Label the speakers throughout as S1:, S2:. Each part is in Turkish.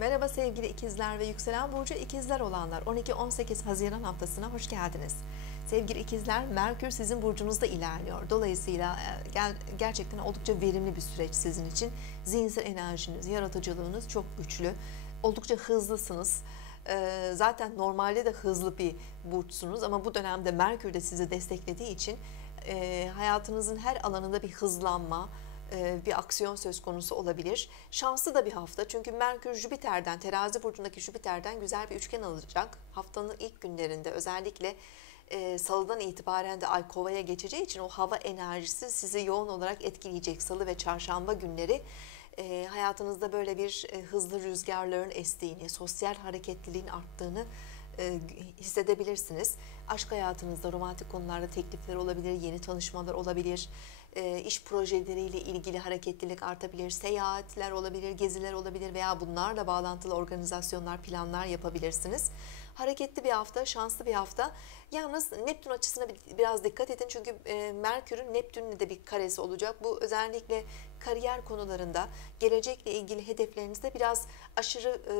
S1: Merhaba sevgili ikizler ve yükselen burcu ikizler olanlar 12-18 Haziran haftasına hoş geldiniz. Sevgili ikizler Merkür sizin burcunuzda ilerliyor. Dolayısıyla e, gerçekten oldukça verimli bir süreç sizin için. Zihinsel enerjiniz, yaratıcılığınız çok güçlü. Oldukça hızlısınız. E, zaten normalde de hızlı bir burçsunuz ama bu dönemde Merkür de sizi desteklediği için e, hayatınızın her alanında bir hızlanma, bir aksiyon söz konusu olabilir. Şanslı da bir hafta çünkü Merkür Jüpiter'den, terazi burcundaki Jüpiter'den güzel bir üçgen alacak. Haftanın ilk günlerinde özellikle e, salıdan itibaren de ay kovaya geçeceği için o hava enerjisi sizi yoğun olarak etkileyecek. Salı ve çarşamba günleri e, hayatınızda böyle bir hızlı rüzgarların estiğini, sosyal hareketliliğin arttığını hissedebilirsiniz. Aşk hayatınızda romantik konularda teklifler olabilir, yeni tanışmalar olabilir e, iş projeleriyle ilgili hareketlilik artabilir, seyahatler olabilir, geziler olabilir veya bunlarla bağlantılı organizasyonlar, planlar yapabilirsiniz. Hareketli bir hafta, şanslı bir hafta. Yalnız Neptün açısına biraz dikkat edin çünkü e, Merkür'ün Neptün'le de bir karesi olacak. Bu özellikle kariyer konularında, gelecekle ilgili hedeflerinizde biraz aşırı e,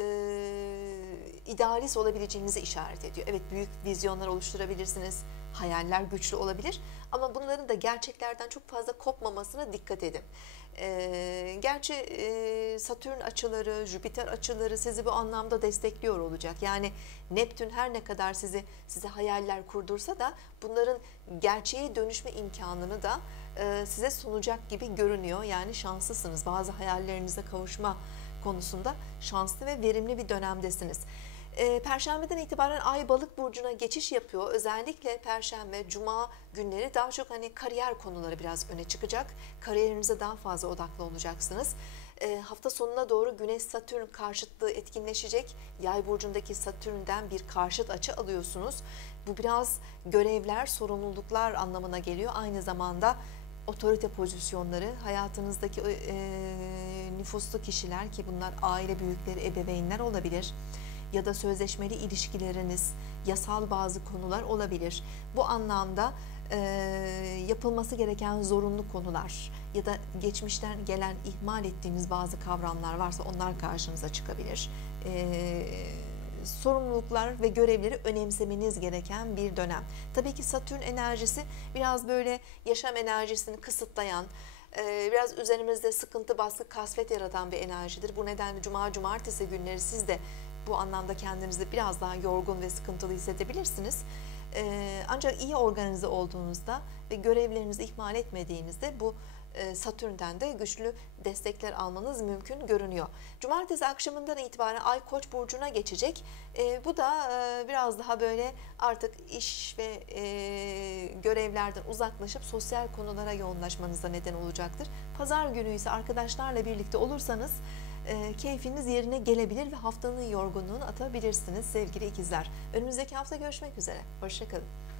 S1: e, idealist olabileceğinizi işaret ediyor. Evet büyük vizyonlar oluşturabilirsiniz, hayaller güçlü olabilir ama bunların da gerçeklerden çok fazla kopmamasına dikkat edin. E, gerçi e, Satürn açıları, Jüpiter açıları sizi bu anlamda destekliyor olacak. Yani Neptün her ne kadar sizi size hayaller kurdursa da bunların gerçeğe dönüşme imkanını da e, size sunacak gibi görünüyor. Yani şanslısınız. Bazı hayallerinize kavuşma konusunda şanslı ve verimli bir dönemdesiniz. E, Perşembeden itibaren Ay Balık burcuna geçiş yapıyor. Özellikle Perşembe, Cuma günleri daha çok hani kariyer konuları biraz öne çıkacak. Kariyerinize daha fazla odaklı olacaksınız. E, hafta sonuna doğru Güneş Satürn karşıtlığı etkinleşecek. Yay burcundaki Satürn'den bir karşıt açı alıyorsunuz. Bu biraz görevler, sorumluluklar anlamına geliyor. Aynı zamanda otorite pozisyonları, hayatınızdaki e, nüfuslu kişiler ki bunlar aile büyükleri, ebeveynler olabilir ya da sözleşmeli ilişkileriniz, yasal bazı konular olabilir. Bu anlamda e, yapılması gereken zorunlu konular ya da geçmişten gelen ihmal ettiğiniz bazı kavramlar varsa onlar karşınıza çıkabilir. E, sorumluluklar ve görevleri önemsemeniz gereken bir dönem. Tabii ki Satürn enerjisi biraz böyle yaşam enerjisini kısıtlayan, biraz üzerimizde sıkıntı, baskı, kasvet yaratan bir enerjidir. Bu nedenle cuma, cumartesi günleri siz de bu anlamda kendinizi biraz daha yorgun ve sıkıntılı hissedebilirsiniz. Ee, ancak iyi organize olduğunuzda ve görevlerinizi ihmal etmediğinizde bu Satürn'den de güçlü destekler almanız mümkün görünüyor. Cumartesi akşamından itibaren Ay Koç burcuna geçecek. E, bu da e, biraz daha böyle artık iş ve görevlerden uzaklaşıp sosyal konulara yoğunlaşmanıza neden olacaktır. Pazar günü ise arkadaşlarla birlikte olursanız keyfiniz yerine gelebilir ve haftanın yorgunluğunu atabilirsiniz sevgili ikizler. Önümüzdeki hafta görüşmek üzere. Hoşçakalın.